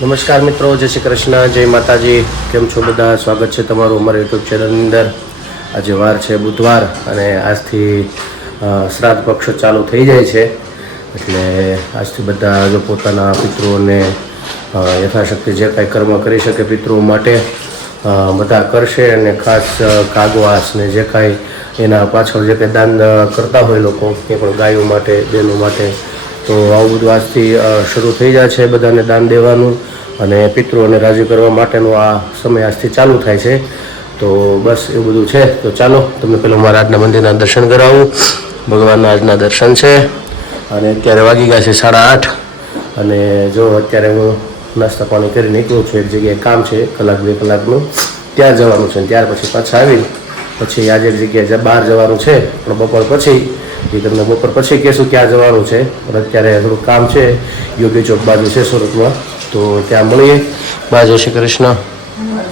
નમસ્કાર મિત્રો, જય શ્રી કૃષ્ણ, જય માતાજી. કેમ છો બધા? સ્વાગત છે તમારું અમારા યુટ્યુબ ચેનલની અંદર. આજે વાર છે બુધવાર અને આજથી શ્રાદ્ધ પક્ષ ચાલુ થઈ જાય છે. એટલે આજથી બધા જો પોતાના પિતૃઓને યથાશક્તિ જે કાંઈ કર્મ કરી શકે પિતૃઓ માટે બધા કરશે. અને ખાસ કાગવાસ ને જે કાંઈ એના પાછળ જે કંઈ દાન કરતા હોય લોકો એ પણ ગાયો માટે, બહેનો માટે, તો આવું બધું આજથી શરૂ થઈ જાય છે બધાને દાન દેવાનું અને પિતૃઓને રાજી કરવા માટેનો આ સમય આજથી ચાલુ થાય છે. તો બસ એવું બધું છે. તો ચાલો તમને પહેલાં મારા આજના મંદિરના દર્શન કરાવું. ભગવાનના આજના દર્શન છે અને અત્યારે વાગી ગયા છે 8:30. અને જો અત્યારે હું નાસ્તા પાણી કરી નીકળું છું. એક જગ્યાએ કામ છે 1-2 કલાકનું, ત્યાં જવાનું છે. ત્યાર પછી પાછા આવી પછી આજે એક જગ્યાએ બહાર જવાનું છે, પણ બપોર પછી એ તમને બપોર પછી કહેશું ક્યાં જવાનું છે. પણ અત્યારે થોડું કામ છે, યોગી ચોક બાજુ છે સુરતમાં, તો ત્યાં મળીએ. બા જય શ્રી કૃષ્ણ.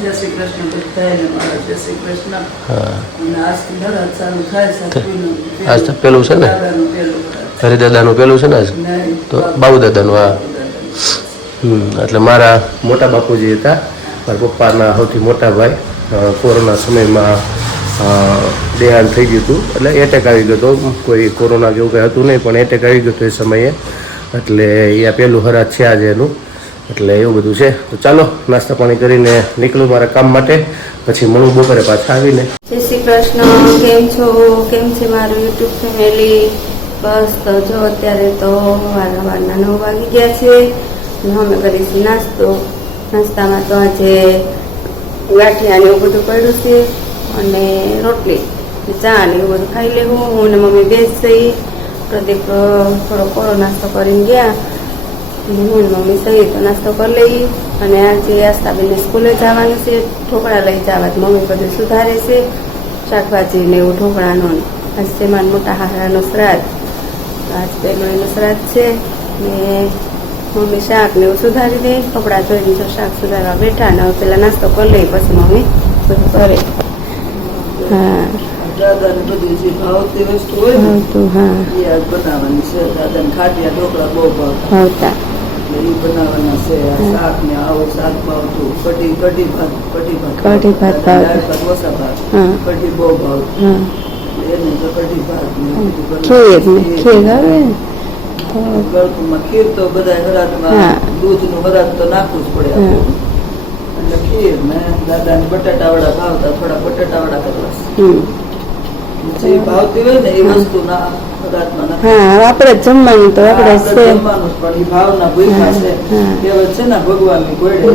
જય શ્રી કૃષ્ણ. જય શ્રી કૃષ્ણ. આજ તો પેલું છે ને, હરિદાદાનું પેલું છે ને આજ, તો બાબુ દાદાનું. હા, એટલે મારા મોટા બાપુજી હતા, મારા પપ્પાના સૌથી મોટા ભાઈ. કોરોના સમયમાં દેહાંત થઈ ગયું હતું, એટલે એટેક આવી ગયો હતો. કોઈ કોરોના જેવું કંઈ હતું નહીં, પણ એટેક આવી ગયો હતો એ સમયે. એટલે એ પહેલું હરાજ છે આજે એનું. એટલે એવું બધું છે. તો ચાલો નાસ્તા પાણી કરીને નીકળું મારા કામ માટે, પછી મળું બપોરે પાછા આવીને. જય શ્રી કૃષ્ણ. કેમ છો? કેમ છે મારું યુટ્યુબ ફેમિલી? બસ તો જો અત્યારે તો વારના 9 વાગી ગયા છે. અમે કરીશું નાસ્તો. નાસ્તામાં તો આજે ગાંઠિયા ને એવું બધું પડ્યું છે અને રોટલી, ચા ને એવું બધું ખાઈ લેવું. હું ને મમ્મી બેસી. પ્રદીપ થોડો નાસ્તો કરીને ગયા. હું મમ્મી સહી તો નાસ્તો કરી લઈ. અને આજે આસ્તાબેનને સ્કૂલે જવાનું છે, ઢોકળા લઈ જવા. મમ્મી બધું સુધારે છે, શાકભાજી ને એવું ઢોકળાનું. આજ છે મારા મોટા હારાનો શ્રાદ્ધ. આજ પહેલું એનું શ્રાદ્ધ છે ને મમ્મી શાક ને એવું સુધારી દે. કપડાં ધોઈને જો શાક સુધારવા બેઠા ને પેલા નાસ્તો કરી લઈ, પછી મમ્મી બધું કરે. હા, દાદાને બધી જે ભાવતી વસ્તુ હોય ને એ આજ બનાવવાની છે. દાદાને ખાટિયા ઢોકળા બહુ ભાવતા, એટલે એ બનાવવાના છે. આ શાક ને આવું શાક ભાવતું, કઢી ભાત દાળ ભાત, ઓછા ભાત, કઢી બહુ ભાવતું. એને તો કઢી ભાત ને ગળકુમાં ખીર તો બધા હરાતમાં દૂધનું હરાત તો નાખવું જ પડે આપણું. એટલે ખીર ને દાદાને બટાટા વડા ભાવતા, થોડા બટાટા વડા કરવા જે ભાવતી હોય ને એ વસ્તુ ના હરાતમાં આપણે જમવાનું તો જમવાનું પણ એ ભાવના ભૂખા છે. કહેવત છે ને ભગવાનની કોયડે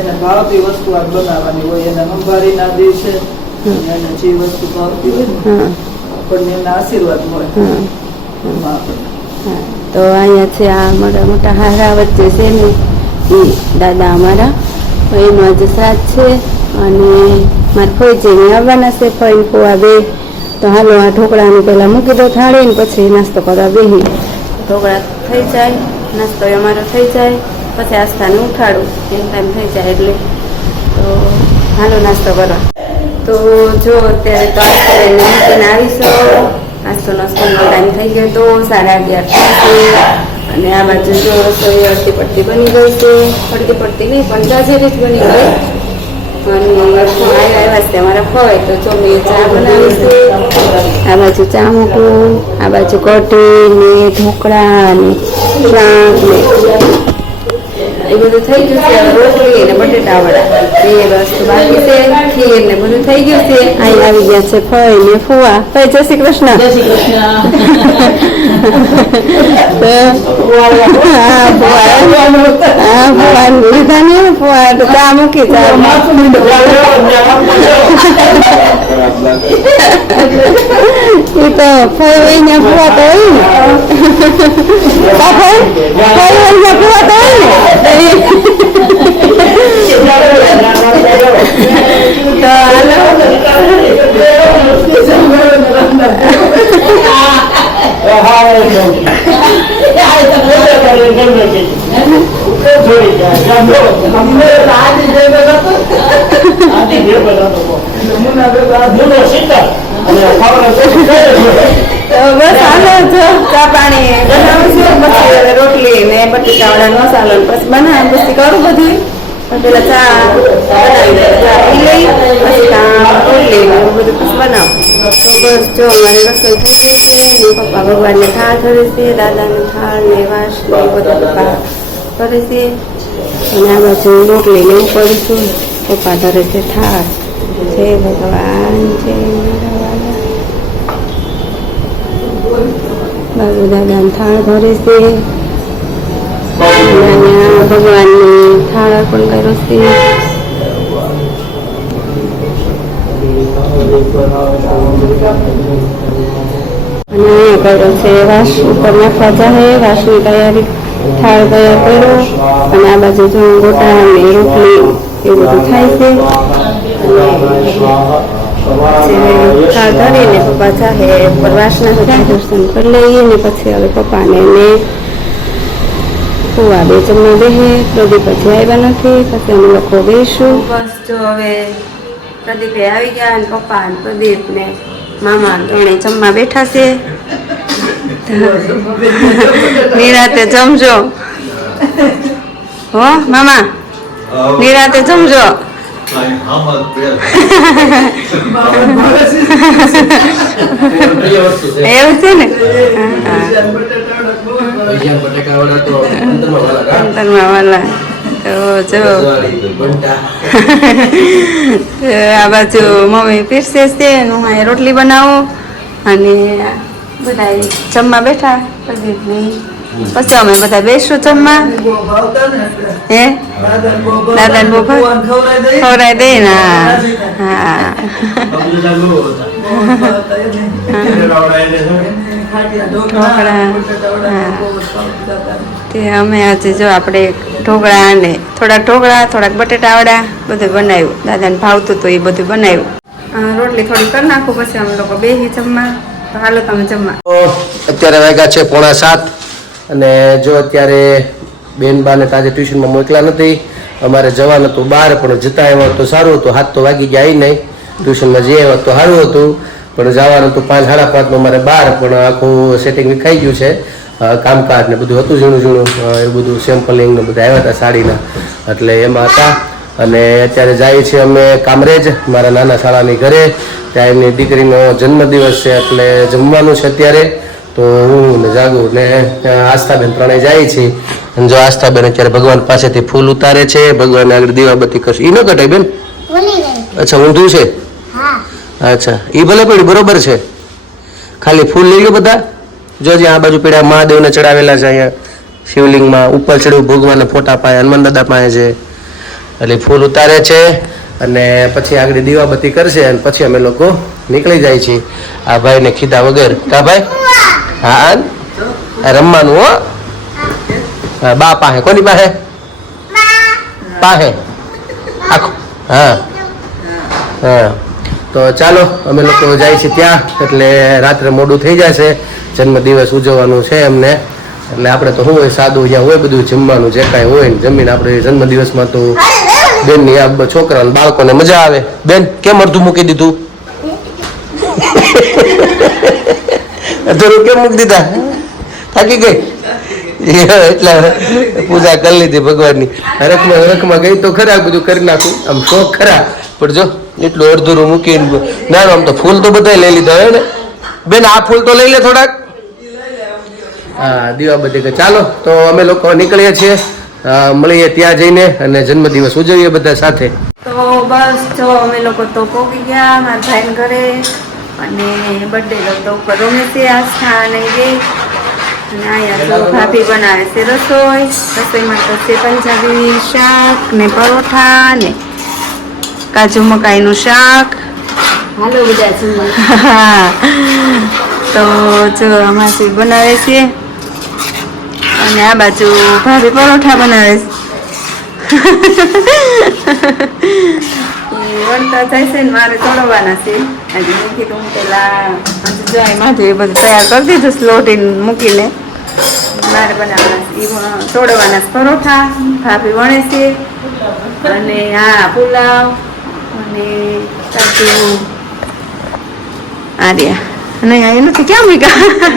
એને ભાવતી વસ્તુ આ બનાવવાની હોય. એને અંબારી ના દિવસે એને જે વસ્તુ ભાવતી હોય ને આપણને એના આશીર્વાદ મળે. તો અહીંયા છે આ મોટા મોટા હારા વચ્ચે છે ને એ દાદા અમારા. એનું આજે શ્રાદ્ધ છે અને મારા ફોઈજીને આવવાના છે. ફોઈને ફોવા બે. તો હાલો આ ઢોકળાને પહેલાં મૂકી દો થાળી ને પછી નાસ્તો કરવા બેસી. ઢોકળા થઈ જાય, નાસ્તો અમારો થઈ જાય, પછી આસ્થાને ઉઠાડું એમ ટાઈમ થઈ જાય એટલે. તો હાલો નાસ્તો કરવા. તો જો અત્યારે તો આસ્થાને મૂકીને આવીશું. નાસ્તોનો ટાઈમ થઈ ગયો તો 11:30 અને આ બાજુ જો રસોઈ અડધી પડતી બની ગઈ છે. અડધી પડતી નહીં પણ જાજેરી જ બની ગઈ. અને આવ્યા છે અમારા ફોય, તો જો મેં ચા બનાવીશું. આ બાજુ ચા મૂકું, આ બાજુ કઢી ને ઢોકળા ને શાક ને એ બધું થઈ ગયું છે. રોટલી ને બટેટા વડા એ વસ્તુ બાકી છે. ખીર ને બધું થઈ ગયું છે. અહીં આવી ગયા છે ફઈ ને ફુવા. ફઈ જય શ્રી કૃષ્ણ. જય શ્રી કૃષ્ણ. લીધા ને ફુવા તો ચા મૂકી ચા એ તો ફઈ હોય ને ફુવા તો હોય ને. ફુવા તો હોય ને. તો બસ આનો જો ચા પાણી બનાવું છું, પછી હવે રોટલી ને બટેટાવાળા મસાલો પછી બનાવ પછી કરું બધું. પેલા ચા બનાવી દે, ચા પી લઈ પછી રોટલી ને એવું બધું પછી બનાવું. તો બસ જો મારી રસોઈ થઈ ગઈ છે. પપ્પા ભગવાનને થાળ ધરે છે, દાદાને થાળ ને વાસ ને બધું પપ્પા કરે છે. અને આ બાજુ રોટલી ને એવું કરું છું. પપ્પા ધરે છે થાળ. જય ભગવાન, જય મારા વાલા. બાબુ દાદાને થાળ ધરે છે. ભગવાનની થાળ અર્પણ કર્યો છે. અને કર્યો છે વાસ ઉપર નાખવા જાહે, વાસની તૈયારી થાળ તૈયાર કર્યો. અને આ બાજુ જો ગોટા અને રોટલી એ બધું થાય છે. થાળ ધરીને પપ્પા જાહે ઉપર વાસના બધા દર્શન કરી લઈએ ને પછી હવે પપ્પાને કુવા બે જમવા બેહે. પ્રદીપ હજી આવ્યા નથી, પછી અમે લોકો બેસું. બસ જો હવે પ્રદીપે આવી ગયા અને પપ્પા અને પ્રદીપ ને મામા ત્રણે જમવા બેઠા છે. નિરાતે જમજો હો મામા, નિરાતે જમજો. એવું છે ને, અંતરમાં વાલા. તો જો આ બાજુ મમ્મી પીરસે છે, હું અહીં રોટલી બનાવું અને બધા જમવા બેઠા. પછી અમે બધા બેસું જમવા. હે દાદાને બહુ ખવડાવી દે ને. હા તે અમે આજે જો આપણે ઢોકળા ને થોડાક બટેટાવડા બધું બનાવ્યું. દાદાને ભાવતું તો એ બધું બનાવ્યું. રોટલી થોડી કરી નાખું પછી અમે લોકો બેસી જમવા. તો હાલો તમે જમવા. અત્યારે વાગ્યા છે 6:45 અને જો અત્યારે બેન બાને તાજે ટ્યુશનમાં મોકલા નથી. અમારે જવાનું હતું બહાર, પણ જતા આવ્યા તો સારું હતું. 7 તો વાગી ગયા નહીં. ટ્યુશનમાં જઈ આવ્યા તો સારું હતું, પણ જવાનું હતું 5 સાડા 5 અમારે બહાર. પણ આખું સેટિંગ વિખાઈ ગયું છે. કામકાજ ને બધું હતું ઝીણું એવું બધું સેમ્પલિંગ ને બધા આવ્યા હતા સાડીના, એટલે એમાં હતા. અને અત્યારે જાય છે અમે કામરેજ મારા નાના શાળાની ઘરે. ત્યાં એમની દીકરીનો જન્મદિવસ છે એટલે જમવાનું છે અત્યારે. તો હું ને જાગું ને આસ્થાબેન ત્રણેય જાય છે. અને જો આસ્થાબેન અત્યારે ભગવાન પાસેથી ફૂલ ઉતારે છે, ભગવાનને આગળ દીવાબત્તી કરશે. એ ન કટાય બેન? અચ્છા, ઊંધું છે. અચ્છા, એ ભલે પડ્યું, બરોબર છે. ખાલી ફૂલ લઈ લો બધા. જોજે આ બાજુ પીડા મહાદેવને ચડાવેલા છે. અહીંયા શિવલિંગમાં ઉપર ચડ્યું, ભગવાનના ફોટા પાય, હનુમાન દાદા પાસે છે. એટલે ફૂલ ઉતારે છે અને પછી આગળ દીવાબત્તી કરશે અને પછી અમે લોકો નીકળી જાય છીએ. આ ભાઈને ખીધા વગર. કા ભાઈ? હા, રમવાનું હો. બા પાસે. કોની પાસે? પાસે આખો. હા હા. તો ચાલો અમે લોકો જાય છે ત્યાં. એટલે રાત્રે મોડું થઈ જશે. જન્મદિવસ ઉજવવાનું છે એમને. એટલે આપણે તો શું હોય, સાદું જ્યાં હોય બધું જમવાનું જે કાંઈ હોય ને જમીને આપણે જન્મદિવસમાં તો બેનની આ છોકરાને બાળકોને મજા આવે. બેન કેમ અડધું મૂકી દીધું? અધૂરું કેમ મૂકી દીધા? થાકી ગઈ એટલે પૂજા કરી લીધી ભગવાનની. હરખમાં ગઈ તો ખરા, બધું કરી નાખું. આમ શોખ ખરા, પણ જો એટલું અડધુરું મૂકીને ના આમ તો ફૂલ તો બધા લઈ લીધા હોય ને. બેન આ ફૂલ તો લઈ લે થોડાક. હા, દીવાબત્તી કે ચાલો તો અમે લોકો નીકળીએ છીએ. મળીએ ત્યાં જઈને અને જન્મદિવસ ઉજવીએ બધા સાથે. તો બસ જો અમે લોકો તો પહોંચી ગયા મારા ભાઈને ઘરે. અને બર્થડે તો ઉપર રમે છે આસ્થા અને ગઈ. અને અહીંયા તો ભાભી બનાવે છે રસોઈમાં તો છે પંજાબી શાક ને પરોઠા ને કાજુ મકાઈનું શાક. હાલો બધા જમવા. તો જો અમારી બનાવે છે અને આ બાજુ ભાભી પરોઠા બનાવે છે. વણતા જાય છે ને મારે તોડવાના છે. આજે મેં કીધું હું પેલા જો એમાંથી બધું તૈયાર કરી દીધું સ્લોટીને મૂકીને. મારે બનાવવાના છે તોડવાના પરોઠા. ભાભી વણે છે અને હા પુલાવ અને કાજુ આર્યા નહીં અહીં નથી ક્યાં મૂક્યા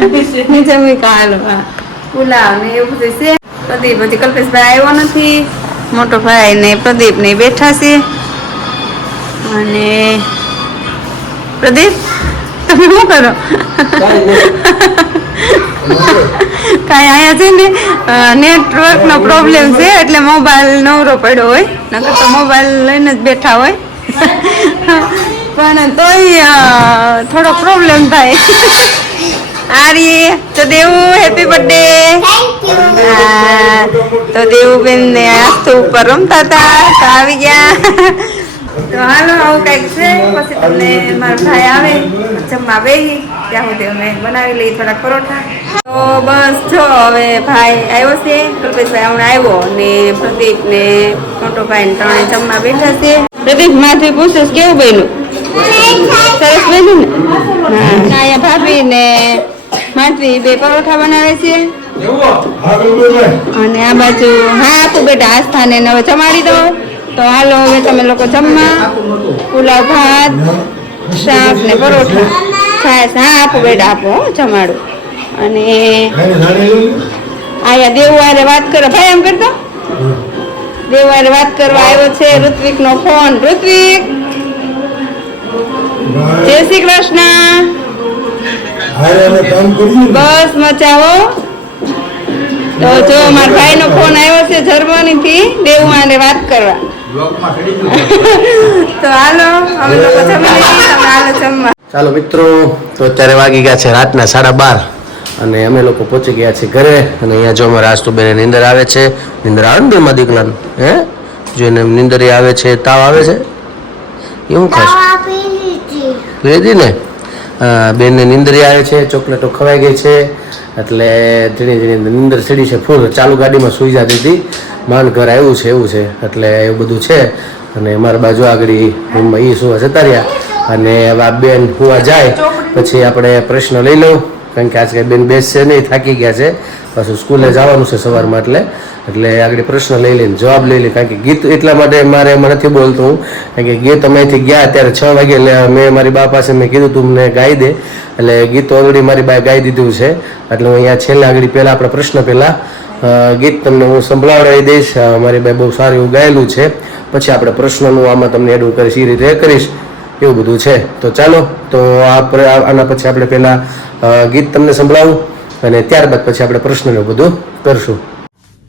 નીચે મૂક્યા હાલો હા પુલાવ ને એવું બધું છે પ્રદીપ હજી કલ્પેશભાઈ આવ્યો નથી મોટો ભાઈ ને પ્રદીપ ને બેઠા છે અને પ્રદીપ તમે શું કરો કાંઈ અહીંયા છે ને નેટવર્ક નો પ્રોબ્લેમ છે એટલે મોબાઈલ નવરો પડ્યો હોય નકર તો મોબાઈલ લઈને જ બેઠા હોય પણ તોય થોડો પ્રોબ્લેમ થાય આરી તો દેવું હેપી બર્થડે તો દેવુબેન ને આસ્તુ ઉપર રમતા હતા તો આવી ગયા તો હાલો આવું કંઈક છે પછી તમને મારા ભાઈ આવે જમવા બેસી ત્યાં સુધી અમે બનાવી લઈએ થોડાક પરોઠા તો બસ જો હવે ભાઈ આવ્યો છે કલ્પેશભાઈ હમણાં આવ્યો ને પ્રદીપ ને મોટો ભાઈ ને ત્રણે જમવા બેઠા છે પ્રદીપ માથી પૂછે કેવું બન્યું સરસ બન્યું ને હા અહીંયા ભાભી ને માધવી બે પરોઠા બનાવે છે અને આ બાજુ હા આપું બેટા આસ્થાને હવે જમાડી દો તો હાલો હવે તમે લોકો જમવા પુલાવ ભાત શાક ને પરોઠા છાશ હા આપું બેટા આપો જમાડું અને અહીંયા દેવવારે વાત કરો ભાઈ એમ કરતો દેવવારે વાત કરવા આવ્યો છે ઋત્વિક નો ફોન ઋત્વિક જય શ્રી કૃષ્ણ બસ મજા હો તો જો મારા ભાઈ નો ફોન આવ્યો છે જર્મની થી દેવવારે વાત કરવા તો હાલો અમે લોકો જમી લઈએ તમે હાલો જમવા ચાલો મિત્રો તો અત્યારે વાગી ગયા છે રાતના 12:30 અને અમે લોકો પહોંચી ગયા છીએ ઘરે અને અહીંયા જો અમારે આજ તો બેને નીંદર આવે છે નીંદર આવે ને બેમાં દીકલાને હે જોઈને નીંદર આવે છે તાવ આવે છે એવું ખાસ પીધી ને બેનને નીંદરી આવે છે ચોકલેટો ખવાઈ ગઈ છે એટલે ધીરે ધીરે નીંદર ચડી છે ફૂલ ચાલુ ગાડીમાં સૂઈ જતી હતી માંડ ઘર આવ્યું છે એવું છે એટલે એવું બધું છે અને અમારા બાજુ આગળ રૂમમાં એ સુવા જતા રહ્યા અને હવે આ બેન સુવા જાય પછી આપણે પ્રશ્ન લઈ લઉં કારણ કે આજ કંઈ બેન બેસશે નહીં થાકી ગયા છે પાછું સ્કૂલે જવાનું છે સવારમાં એટલે આગળ પ્રશ્ન લઈ લઈને જવાબ લઈ લે કારણ કે ગીત એટલા માટે મારે એમાં નથી બોલતો હું કારણ કે ગીત અમે અહીંથી ગયા ત્યારે 6 વાગે મેં મારી બા પાસે મેં કીધું તું મને ગાઈ દે એટલે ગીત ઓલરેડી મારી બાએ ગાઈ દીધું છે એટલે હું અહીંયા છેલ્લે આગળ પહેલાં આપણે પ્રશ્ન પહેલાં ગીત તમને હું સંભળાવડાવી દઈશ મારી બાએ બહુ સારું એવું ગાયેલું છે પછી આપણે પ્રશ્નનું આમાં તમને એડ કરીશ એ રીતે કરીશ એવું બધું છે તો ચાલો તો આના પછી આપણે પહેલાં ગીત તમને સંભળાવું અને ત્યારબાદ પછી આપણે પ્રશ્નનું બધું કરશું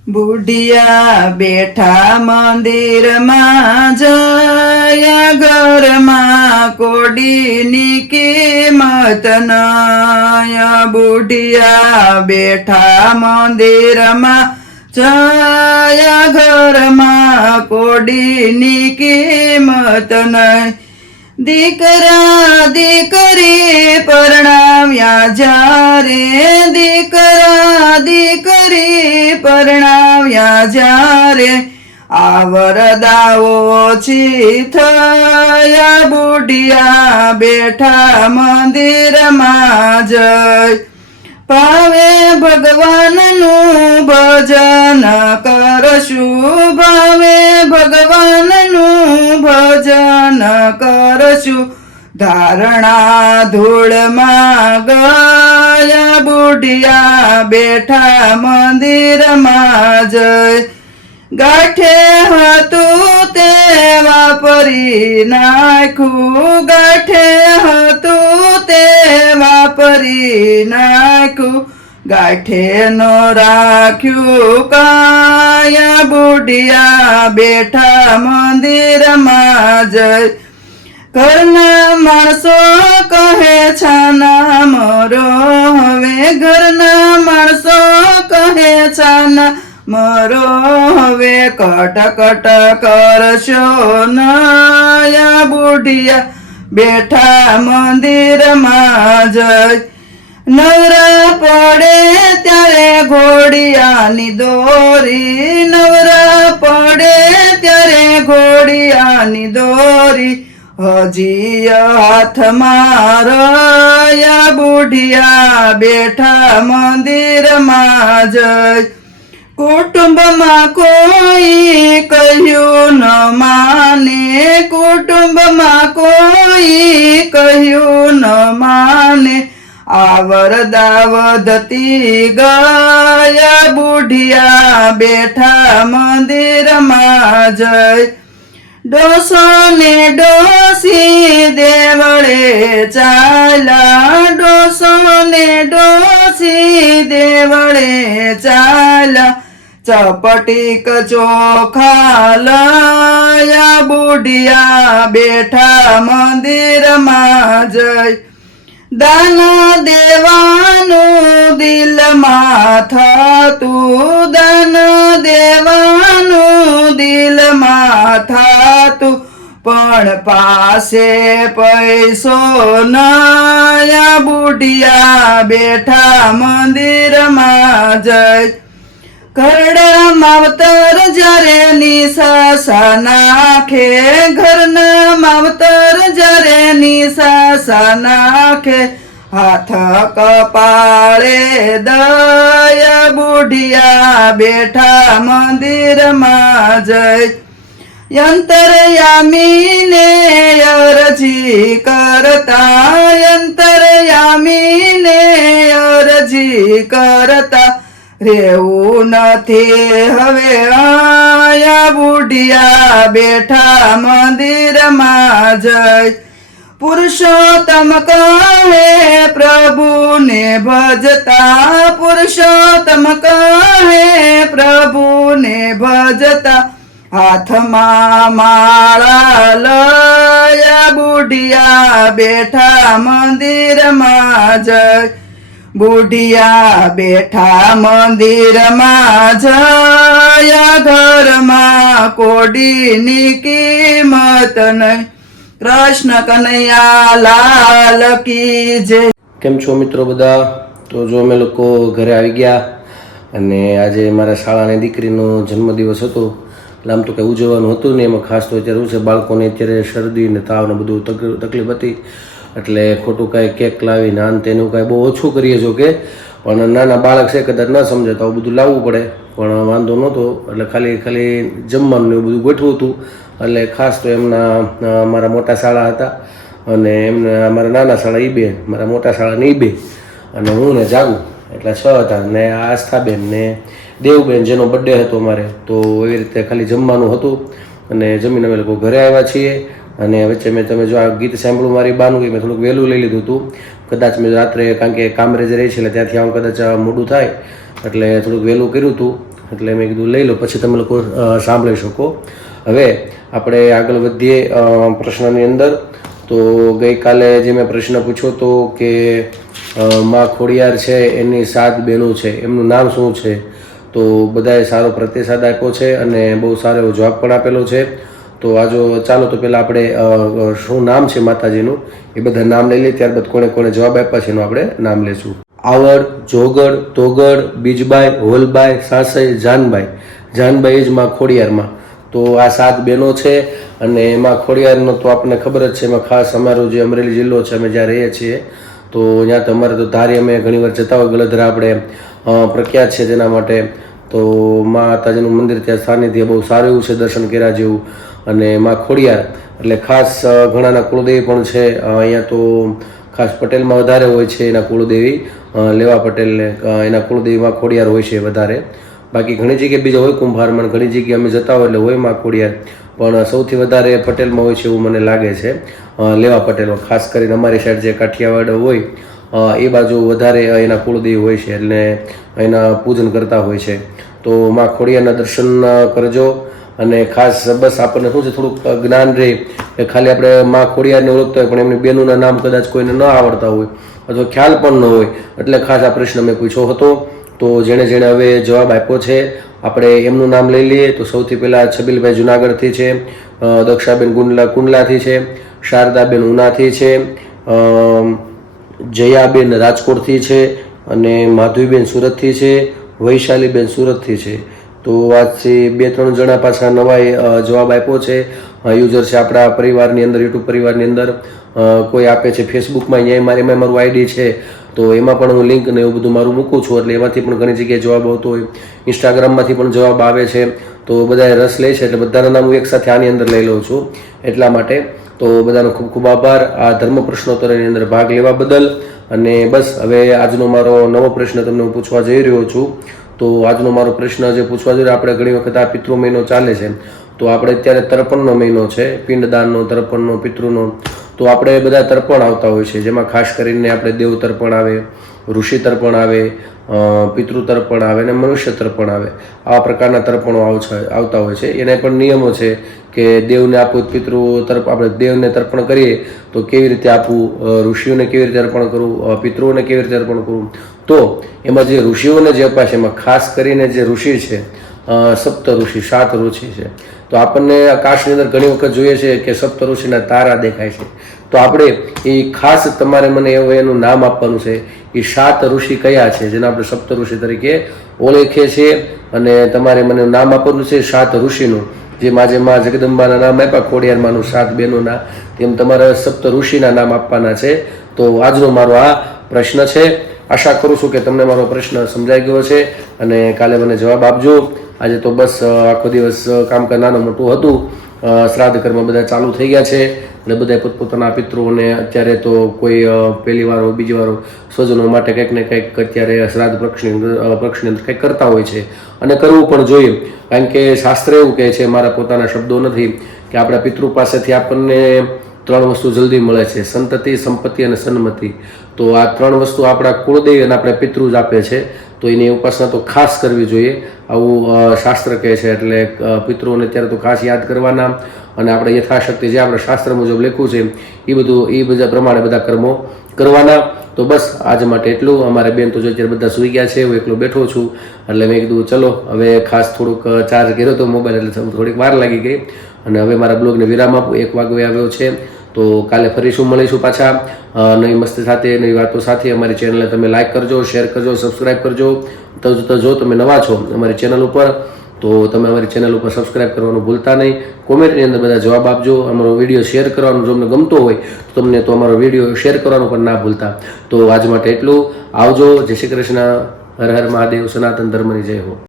બુઢિયા બેઠા મંદિરમાં જયા ઘરમાં કોડીની કિંમત નયા બુઢિયા બેઠા મંદિરમાં જયા ઘરમાં કોડીની કિંમત નહીં દીકરા દીકરી પરણાવ્યા જ્યારે દીકરા દીકરી પરણાવ્યા જ્યારે આ વરદાવો ઓછી થયા બુઢિયા બેઠા મંદિરમાં જઈ ભાવે ભગવાનનું ભજન કરશું ભાવે ભગવાનનું ભજન કરશું ધારણા ધૂળમાં ગયા બુઢિયા બેઠા મંદિરમાં જઈ ગાંઠે હતું તે વાપરી નાખ્યું ગાંઠે હતું તે વાપરી નાખ્યું ગાંઠે નો રાખ્યું કાયા બુઢિયા બેઠા મંદિરમાં જઈ ઘરના માણસો કહે છાના મરો હવે ઘરના માણસો કહે છાના મરો હવે કટકટ કરશો નયા બુઢિયા બેઠા મંદિરમાં જઈ નવરા પડે ત્યારે ઘોડિયાની દોરી નવરા પડે ત્યારે ઘોડિયાની દોરી હજી હાથમાં રહ્યા બુઢિયા બેઠા મંદિરમાં જઈ કુટુંબમાં કોઈ કહ્યું ન માને કુટુંબમાં કોઈ કહ્યું ન માને આ વરદા વધતી ગયા બુઢિયા બેઠા મંદિરમાં જઈ ડોસો ને ડોસી દેવળે ચાલા ડોસો ને ડોસી દેવળે ચાલા ચપટીક ચોખા લાયા બુઢિયા બેઠા મંદિરમાં જઈ દાન દેવાનું દિલમાં થતું દાન દેવાનું દિલમાં થતું પણ પાસે પૈસો નયા બુઢિયા બેઠા મંદિરમાં જઈ ઘરડા માવતર જ્યારે નિસાસા નાખે ઘરના માવતર જ્યારે નિસાસા નાખે હાથ કપાળે દયા બુઢિયા બેઠા મંદિરમાં જઈ યંતરયામીને અરજી કરતા યંતરયામીને અરજી કરતા રેવું નથી હવે આયા બુઢિયા બેઠા મંદિરમાં જઈ પુરુષોત્તમ કહે પ્રભુને ભજતા પુરુષોત્તમ કહે પ્રભુને ભજતા હાથમાં માળા લયા બુઢિયા બેઠા મંદિરમાં જઈ બુઢિયા બેઠા મંદિરમાં જયા ઘરમાં કોડીની કિંમત નહીં કૃષ્ણ કનૈયા લાલ કી જય. કેમ છો મિત્રો બધા? તો જો અમે લોકો ઘરે આવી ગયા અને આજે મારા શાળાની દીકરીનો જન્મદિવસ હતો. એટલે આમ તો કંઈ ઉજવવાનું હતું ને એમાં ખાસ તો અત્યારે શું છે બાળકોને અત્યારે શરદી ને તાવ ને બધું તકલીફ હતી એટલે ખોટું કાંઈ કેક લાવીને આન તેનું કાંઈ બહુ ઓછું કરીએ છો કે પણ નાના બાળક છે કદાચ ન સમજે તો આવું બધું લાવવું પડે પણ વાંધો નહોતો એટલે ખાલી જમવાનું એવું બધું ગોઠવું હતું. એટલે ખાસ તો એમના મારા મોટા શાળા હતા અને એમને મારા નાના શાળા એ બે મારા મોટા શાળાને એ બે અને હું ને જાગું એટલે 6 હતા ને આસ્થાબેન ને દેવબેન જેનો બર્થડે હતો મારે તો એવી રીતે ખાલી જમવાનું હતું અને જમીને અમે લોકો ઘરે આવ્યા છીએ. અને વચ્ચે તમે જો આ ગીત સાંભળ્યું મારી બાનું મેં થોડુંક વહેલું લઈ લીધું હતું કદાચ મેં રાત્રે કારણ કે કામરેજ રહી છે એટલે ત્યાંથી આવું કદાચ મોડું થાય એટલે થોડુંક વહેલું કર્યું હતું એટલે મેં કીધું લઈ લો પછી તમે લોકો સાંભળી શકો. હવે આપણે આગળ વધીએ પ્રશ્નની અંદર. તો ગઈકાલે જે મેં પ્રશ્ન પૂછ્યો હતો કે માં ખોડિયાર છે એની 7 બહેનો છે એમનું નામ શું છે તો બધાએ સારો પ્રતિસાદ આપ્યો છે અને બહુ સારો એવો જવાબ પણ આપેલો છે. તો ચાલો તો પહેલાં આપણે શું નામ છે માતાજીનું એ બધા નામ લઈ લઈએ ત્યારબાદ કોણે કોણે જવાબ આપ્યા છે એનું આપણે નામ લેશું. આવડ, જોગડ, તોગડ, બીજબાઈ, હોલબાઈ, સાસઈ, જાનબાઈ. જાનબાઈ જ માં ખોડિયારમાં. તો આ 7 બહેનો છે અને એમાં ખોડિયારનો તો આપણને ખબર જ છે. એમાં ખાસ અમારો જે અમરેલી જિલ્લો છે અમે જ્યાં રહીએ છીએ તો ત્યાં તમારે તો ધારી અમે ઘણીવાર જતા હોય ગલધરા આપણે પ્રખ્યાત છે તેના માટે. તો માતાજીનું મંદિર ત્યાં સાનિધ્ય બહુ સારું એવું છે દર્શન કર્યા જેવું. અને માં ખોડિયાર એટલે ખાસ ઘણાના કુળદેવી પણ છે અહીંયા. તો ખાસ પટેલમાં વધારે હોય છે એના કુળદેવી લેવા પટેલને એના કુળદેવીમાં ખોડિયાર હોય છે વધારે. બાકી ઘણી જગ્યાએ બીજા હોય કુંભારમાં ઘણી જગ્યાએ અમે જતા હોય એટલે હોય માં ખોડિયાર પણ સૌથી વધારે પટેલમાં હોય છે એવું મને લાગે છે લેવા પટેલમાં. ખાસ કરીને અમારી સાઈડ જે કાઠિયાવાડ હોય એ બાજુ વધારે એના કુળદેવી હોય છે એટલે એના પૂજન કરતા હોય છે. તો માં ખોડિયારના દર્શન કરજો અને ખાસ બસ આપણને શું છે થોડુંક જ્ઞાન રહે કે ખાલી આપણે માં ખોડિયારને ઓળખતા હોય પણ એમની બહેનોના નામ કદાચ કોઈને ન આવડતા હોય અથવા ખ્યાલ પણ ન હોય એટલે ખાસ આ પ્રશ્ન મેં પૂછ્યો હતો. તો જેણે હવે જવાબ આપ્યો છે આપણે એમનું નામ લઈ લઈએ. તો સૌથી પહેલાં છબીલભાઈ જુનાગઢથી છે, દક્ષાબેન કુંડલાથી છે, શારદાબેન ઉનાથી છે, જયાબેન રાજકોટથી છે અને માધવીબેન સુરતથી છે, વૈશાલીબેન સુરતથી છે. તો આજથી 2-3 જણા પાછા નવા જવાબ આપ્યો છે. યુઝર છે આપણા પરિવારની અંદર યુટ્યુબ પરિવારની અંદર કોઈ આપે છે ફેસબુકમાં એમાં મારું આઈડી છે તો એમાં પણ હું લિંક ને એવું બધું મારું મૂકું છું એટલે એમાંથી પણ ઘણી જગ્યાએ જવાબ આવતો હોય. ઇન્સ્ટાગ્રામમાંથી પણ જવાબ આવે છે. તો બધાએ રસ લે છે, એટલે બધાના નામ હું એકસાથે આની અંદર લઈ લઉં છું એટલા માટે. તો બધાનો ખૂબ ખૂબ આભાર આ ધર્મ પ્રશ્નોત્તરની અંદર ભાગ લેવા બદલ. અને બસ હવે આજનો મારો નવો પ્રશ્ન તમને હું પૂછવા જઈ રહ્યો છું. તો આજનો મારો પ્રશ્ન જે પૂછવા જઈ રહ્યો, આપણે ઘણી વખત આ પિતૃ મહિનો ચાલે છે, તો આપણે અત્યારે તર્પણનો મહિનો છે, પિંડદાનનો, તર્પણનો, પિતૃનો. તો આપણે બધા તર્પણ આવતા હોય છે, જેમાં ખાસ કરીને આપણે દેવ તર્પણ આવે, ઋષિ તર્પણ આવે, પિતૃ તર્પણ આવે અને મનુષ્ય તર્પણ આવે. આવા પ્રકારના તર્પણો આવતા હોય છે. એને પણ નિયમો છે કે દેવને આપવું, પિતૃ તર્પ આપણે દેવને તર્પણ કરીએ તો કેવી રીતે આપવું, ઋષિઓને કેવી રીતે અર્પણ કરવું, પિતૃઓને કેવી રીતે અર્પણ કરવું. તો એમાં જે ઋષિઓને જે અપાય છે એમાં ખાસ કરીને જે ઋષિ છે, સપ્ત ઋષિ, 7 ઋષિ છે. તો આપણને આકાશની અંદર ઘણી વખત જોઈએ છે કે સપ્ત ઋષિના તારા દેખાય છે. તો આપણે એ ખાસ તમારે મને એનું નામ આપવાનું છે, એ 7 ઋષિ કયા છે જેને આપણે સપ્ત ઋષિ તરીકે ઓળખીએ છીએ. અને તમારે મને નામ આપવાનું છે 7 ઋષિનું, જેમ આજે માં જગદંબાના નામ આપ્યા, ખોડિયારમાંનું 7 બહેનોના, તેમ તમારે સપ્ત ઋષિના નામ આપવાના છે. તો આજનો મારો આ પ્રશ્ન છે. આશા કરું છું કે તમને મારો પ્રશ્ન સમજાઈ ગયો છે અને કાલે મને જવાબ આપજો. આજે તો બસ આખો દિવસ કામકાજ નાનું મોટું હતું. શ્રાદ્ધ કર્મ બધા ચાલુ થઈ ગયા છે એટલે બધા પોતપોતાના પિતૃઓને અત્યારે તો કોઈ પહેલી વાર બીજી વાર સ્વજનો માટે કંઈક ને કંઈક અત્યારે શ્રાદ્ધ પક્ષની અંદર કંઈક કરતા હોય છે અને કરવું પણ જોઈએ. કારણ કે શાસ્ત્ર એવું કહે છે, મારા પોતાના શબ્દો નથી, કે આપણા પિતૃ પાસેથી આપણને 3 વસ્તુ જલ્દી મળે છે: સંતતિ, સંપત્તિ અને સન્મતિ. તો આ 3 વસ્તુ આપણા કુળદેવી અને આપણા પિતૃ જ આપે છે. તો એની ઉપાસના તો ખાસ કરવી જોઈએ, આવું શાસ્ત્ર કહે છે. એટલે પિતૃઓને અત્યારે તો ખાસ યાદ કરવાના અને આપણે યથાશક્તિ જે આપણે શાસ્ત્ર મુજબ લખ્યું છે એ બધા પ્રમાણે બધા કર્મો કરવાના. તો બસ આજ માટે એટલું. અમારે બેન તો જો અત્યારે બધા સૂઈ ગયા છે, હું એકલો બેઠો છું, એટલે મેં કીધું ચલો હવે ખાસ થોડુંક ચાર્જ કર્યો હતો મોબાઈલ, એટલે થોડીક વાર લાગી ગઈ અને હવે મારા બ્લોગને વિરામ આપું. 1 વાગ્યો આવ્યો છે. તો કાલે ફરીશું, મળીશું પાછા નવી મસ્તી સાથે, નવી વાતો સાથે. અમારી ચેનલને તમે લાઈક કરજો, શેર કરજો, સબસ્ક્રાઈબ કરજો. તો જો તમે નવા છો અમારી ચેનલ ઉપર, તો તમે અમારી ચેનલ ઉપર સબસ્ક્રાઈબ કરવાનું ભૂલતા નહીં. કોમેન્ટની અંદર બધા જવાબ આપજો. અમારો વિડીયો શેર કરવાનું જો તમને ગમતો હોય તો તમને તો અમારો વિડીયો શેર કરવાનું પણ ના ભૂલતા. તો આજ માટે એટલું. આવજો. જય શ્રી કૃષ્ણ. હર હર મહાદેવ. સનાતન ધર્મની જય હો.